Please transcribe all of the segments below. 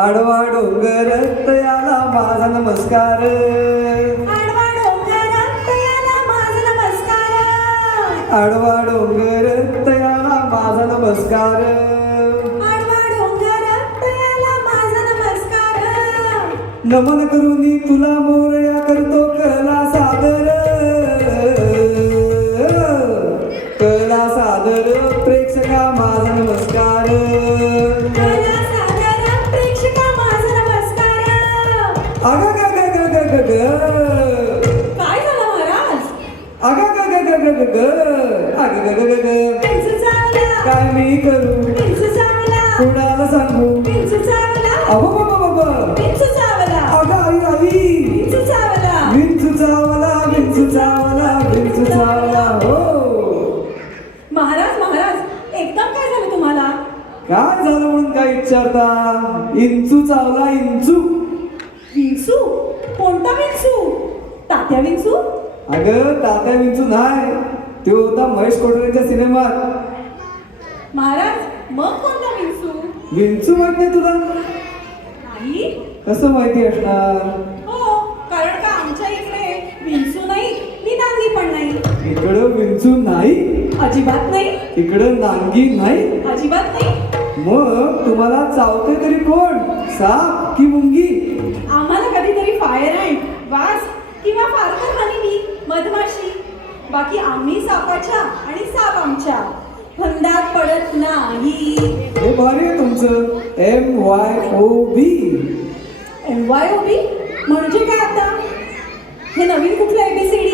आडवा डोंगर तयाला माझा नमस्कार. आडवा डोंगर तयाला माझा नमस्कार. आडवा डोंगर तयाला माझा नमस्कार. आडवा डोंगर तयाला माझा नमस्कार. नमन करूनी तुला मोरया करतो कला सादर. कला सादर प्रेक्षका माझा नमस्कार. कला सादर प्रेक्षका माझा नमस्कार. अग ग ग ग ग ग ग. काय झालं महाराज? अग ग ग ग ग ग ग. अग ग ग ग ग. पिंचू चावला. काय मी करू पिंचू चावला. कुणाला सांगू. पिंचू चावला. अहो बाबा पिंचू चावला. अगं आई आई. पिंचू चावला. विंचू चावला विंचू चावला विंचू चावला हो. महाराज महाराज एकदम काय झालं तुम्हाला? काय झालं म्हणून काय विचारता. इंचू चावला इंचू. विंचू? कोणता विंचू? तात्या विंचू? अगं तात्या विंचू नाही, तो होता महेश कोठारेच्या सिनेमात. महाराज मग कोणता विंचू? विंचू माहित नाही तुला? नाही. कसं माहिती असणार. हो, कारण का आमच्या इकडे विंचू नाही, नांगी पण नाही. इकडं विंचू नाही, अजिबात नाही. इकडं नांगी नाही, अजिबात नाही. मग तुम्हाला चावते तरी कोण, साप की मुंगी? आम्हाला कधीतरी फायर अँड वास किंवा फार तर हनीबी मधमाशी. बाकी आम्ही सापाच्या आणि साप आमच्या फंदात पडत नाही. हे भारी आहे तुमचं. MYOB. MYOB म्हणजे काय आता? हे नवीन कुठलं ABCD?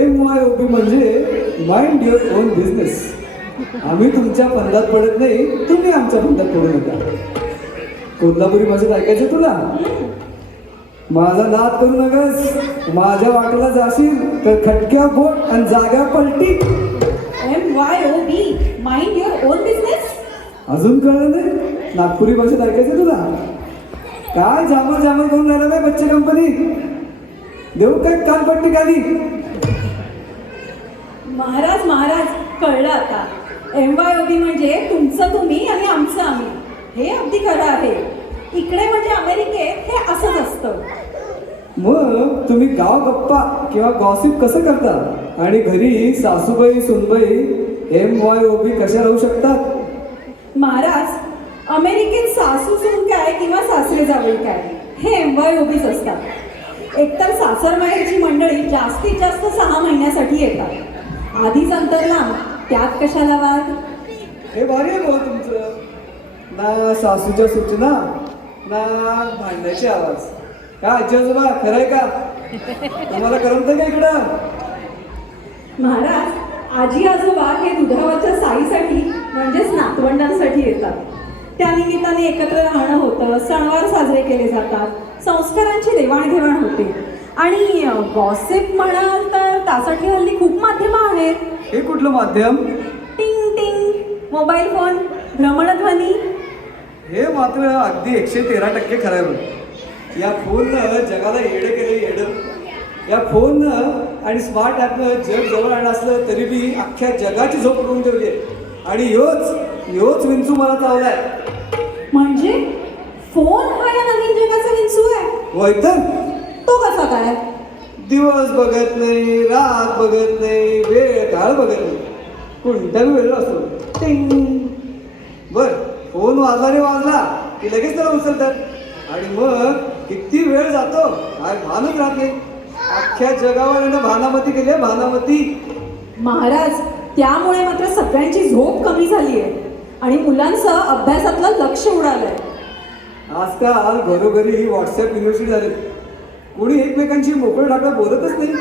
MYOB म्हणजे माइंड युअर ओन बिझनेस. आम्ही तुमच्या फंदात पडत नाही, तुम्ही आमच्या फंदात पडू नका. कोल्हापुरी भाषेत ऐकायचं तुला? माझा नाद करू नकस. माझ्या वाटेला जाशील तर खटक्या बोट आणि जाग्या पलटी. MYOB mind your on business. अजून कळलं नाही? नागपुरी भाषेत ऐकायचं तुला? काय जामर जामर करून राहिलं बाय बच्चे कंपनी. देऊ काय कानपट्टी खाली? महाराज महाराज कळलं आता. MYOB म्हणजे तुमचं तुम्ही आणि आमचं आम्ही. हे अगदी खरं आहे. इकडे म्हणजे अमेरिकेत हे असंच असतं. मग तुम्ही गाव गप्पा किंवा गॉसिप कसं करता आणि घरी सासूबाई सुनबाई MYOB कशा राहू शकतात? महाराज अमेरिकेत सासू सून काय किंवा सासरे जावई काय हे MYOBच असतात. एकतर सासर माहेरची मंडळी जास्तीत जास्त 6 महिन्यासाठी येतात. आधीच अंतर लांब, त्यात कशाला वाद. हे भारी आहे भाऊ तुमचं. ना सासूच्या सूचना ना भांडण्याचे आवाज. काय आजी आजोबा खरं आहे का? तुम्हाला करमतं का इकडं? महाराज आजी आजोबा हे दुधावरच्या साईसाठी म्हणजेच नातवंडांसाठी येतात. त्या निमित्ताने एकत्र राहणं होतं, सणवार साजरे केले जातात, संस्कारांची देवाणघेवाण होते. आणि गॉसिप म्हणाल तर त्यासाठी हल्ली खूप माध्यमं आहेत. हे कुठलं माध्यम? टिंग टिंग, मोबाईल फोन, भ्रमणध्वनी. हे मात्र अगदी 113% खरं आहे बघ. या फोननं जगाला येडं केलं येडं. या फोननं आणि स्मार्ट ॲपनं जग जवळ आणलं असलं तरी बी अख्ख्या जगाची झोप उडवून ठेवली आहे. आणि योच विंचू मला चावलाय. म्हणजे फोन हा या नवीन जगाचा विंचू आहे? होय तर. तो कसा काय? दिवस बघत नाही, रात बघत नाही, वेळ काळ बघत नाही, कोणत्या वेळ असतो. टिंग. बर फोन वाजला रे वाजला की लगेच त्याला उचलतात आणि मग किती वेळ जातो काय भानच राहत नाही. अख्ख्या जगावर यानं भानामती केली आहे, भानामती. महाराज त्यामुळे मात्र सगळ्यांची झोप कमी झाली आहे आणि मुलांचं अभ्यासातलं लक्ष उडालंय. आजकाल घरोघरी व्हॉट्सअप युनिव्हर्सिटी झाले. कोणी एकमेकांशी मोकळं ढाकळं बोलतच नाही.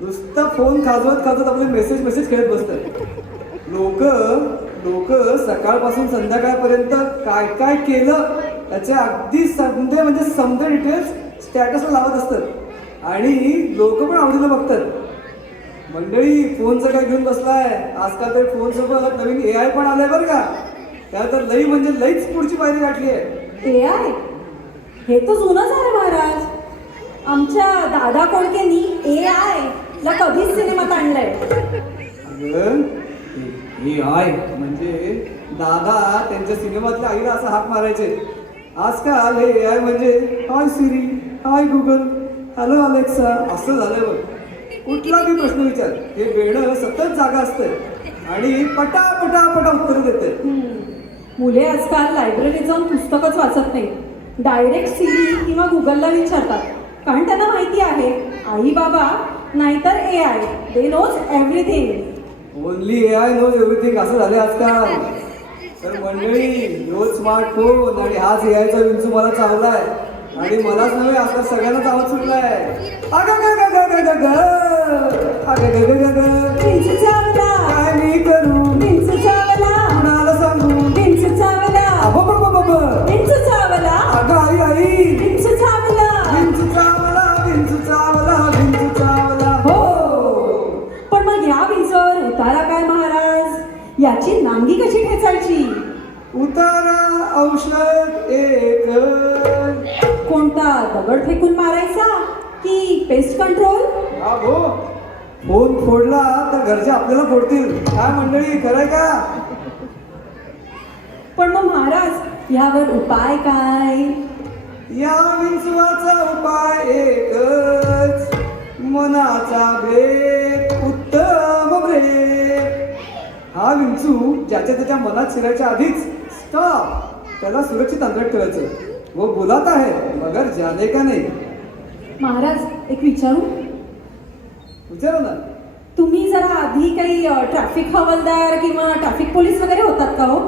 नुसता फोन खाजवत आपले मेसेज खेळत बसतात. लोक सकाळपासून संध्याकाळपर्यंत काय काय केलं त्याचे अगदी समजे डिटेल्स स्टॅटसला लावत असतात आणि लोक पण आवडीनं बघतात. मंडळी फोनचं काय घेऊन बसलाय. आजकाल तर फोनसोबत नवीन AI पण आलंय बरं का. त्या तर लईच पुढची पायरी गाठली आहे. AI हे तर जुनंच आहे महाराज. आमच्या दादा कोडकेंनी AI ला कधीच सिनेमात आणलंय. AI म्हणजे दादा त्यांच्या सिनेमातल्या आईला असा हाक मारायचे. आजकाल हे AI म्हणजे हाय सिरी, हाय गुगल, हॅलो अलेक्सा असं झालं बघ. कुठला बी प्रश्न विचार, हे वेळं सतत जागा असतं आणि पटा उत्तर देते. मुले आजकाल लायब्ररीत जाऊन पुस्तकच वाचत नाही, डायरेक्ट सिरी किंवा गुगलला विचारतात. कारण त्यांना माहिती आहे आई बाबा नाहीतर AI, they knows everything. Only AI knows everything असं झालं आजकाल. तर मंडळी, ह्यो स्मार्टफोन आणि हाच AIचा विंचू मला चावलाय आणि मलाच नव्हे आजकाल सगळ्यांनाच आवाज सुटलाय. विंचू चावला, काय मी करू, विंचू चावला, कुणाला सांगू, विंचू चावला, अबबबबब. विंचू चावला, अगं आई विंचू चावला. विंचू चावला, विंचू चावला, विंचू चावला. हो, पण मग या विंचूवर उतारा काय महाराज? याची नांगी कशी ठेचायची? उतारा औषध एक. कोणता, दगड फेकून मारायचा की पेस्ट कंट्रोल? हो, फोन फोडला तर घरचे आपल्याला फोडतील. काय मंडळी, खरंय का? पण मग महाराज यावर उपाय काय? या विंचवाचा उपाय एकच, मनाचा ब्रेक, उत्तम ब्रेक. हा विंचू ज्याच्या त्याच्या मनात शिरायच्या आधीच स्टॉप, त्याला सुरक्षित अंतरात ठेवायचं. वो बोलात आहे मगर जाने का नाही. महाराज एक विचारू? विचारा ना. तुम्ही जरा आधी काही ट्रॅफिक हवालदार किंवा ट्रॅफिक पोलीस वगैरे होतात का हो?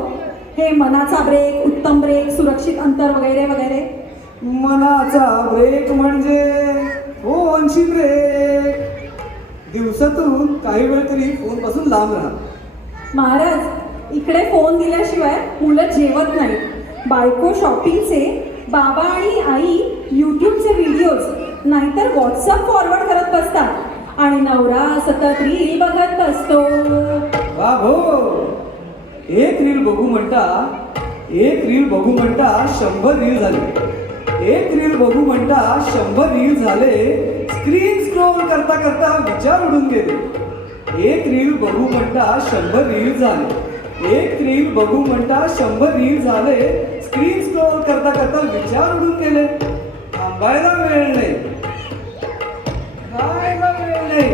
हे मनाचा ब्रेक, उत्तम ब्रेक, सुरक्षित अंतर वगैरे वगैरे. मनाचा ब्रेक म्हणजे फोनची ब्रेक. दिवसातून काही वेळ तरी फोन पासून लांब राहा. महाराज इकडे फोन दिल्याशिवाय मुलं जेवत नाही. बायको शॉपिंगचे, बाबा आणि आई यूट्यूबचे व्हिडिओज नाहीतर व्हॉट्सअप फॉरवर्ड करत बसतात आणि नवरा सतत रील बघत बसतो. बाबो, एक रील बघू म्हणता 100 रील झाले. एक रील बघू म्हणता 100 रील झाले. स्क्रीन स्क्रोल करता करता विचार उडून गेले. एक रील बघू म्हणता 100 रील झाले. एक रील बघू म्हणता 100 रील झाले. स्क्रीन स्क्रोल करता करता विचार उडून गेले. थांबायला वेळ नाही, खायला वेळ नाही,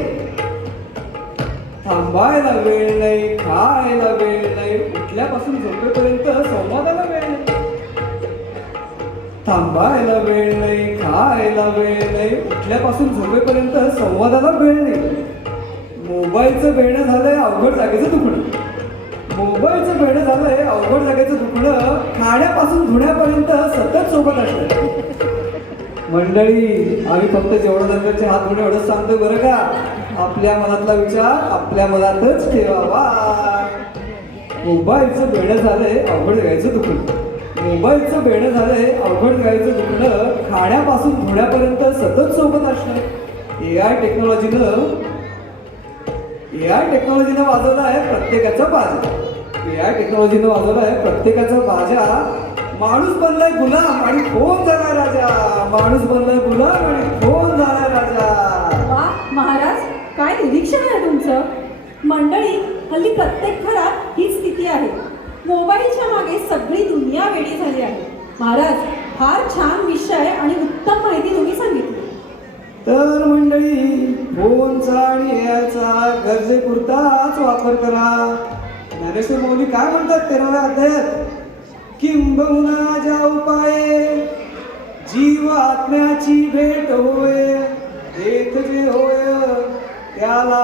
थांबायला वेळ नाही, खायला वेळ नाही, उठल्यापासून झोपेपर्यंत संवादाला वेळ नाही. थांबायला वेळ नाही, खायला वेळ नाही, उठल्यापासून झोपेपर्यंत संवादाला वेळ नाही. मोबाईलचं बेणं झालंय अवघड जागेचं दुखणं. मोबाईलचं बेणं झालंय अवघड जागेचं दुखणं. खाण्यापासून धुण्यापर्यंत सतत सोबत असतं. मंडळी, आम्ही फक्त जेवढं नंतरचे हात धुणे एवढंच सांगतो बरं का. आपल्या मनातला विचार आपल्या मनातच ठेवावा. मोबाईलचं बेणं झालंय अवघड जायचं दुखणं. मोबाईलचं बेणं झालंय अवघड जायचं दुखणं. खाण्यापासून धुण्यापर्यंत सतत सोबत असणं. AI टेक्नॉलॉजीनं वाजवला आहे प्रत्येकाचा बाजा. AI टेक्नॉलॉजीनं वाजवला आहे प्रत्येकाचा बाजा. माणूस बनलाय गुलाम आणि फोन झालाय राजा. माणूस बनलाय गुलाम आणि फोन झालाय राजा. वा महाराज, काय निरीक्षण आहे तुमचं. मंडळी, हल्ली प्रत्येक घरात ही स्थिती आहे. मोबाईलच्या मागे सगळी दुनिया वेडी झाली आहे. महाराज, फार छान विषय आणि उत्तम माहिती तुम्ही सांगितली. तर मंडळी, फोनचा आणि AIचा गरजेपुरताच वापर करा. ज्ञानेश्वर माऊली काय म्हणतात 13व्या अध्यायात? किंबहुना ज्या उपाये जीव आत्म्याची भेट होय, एक जे होय त्याला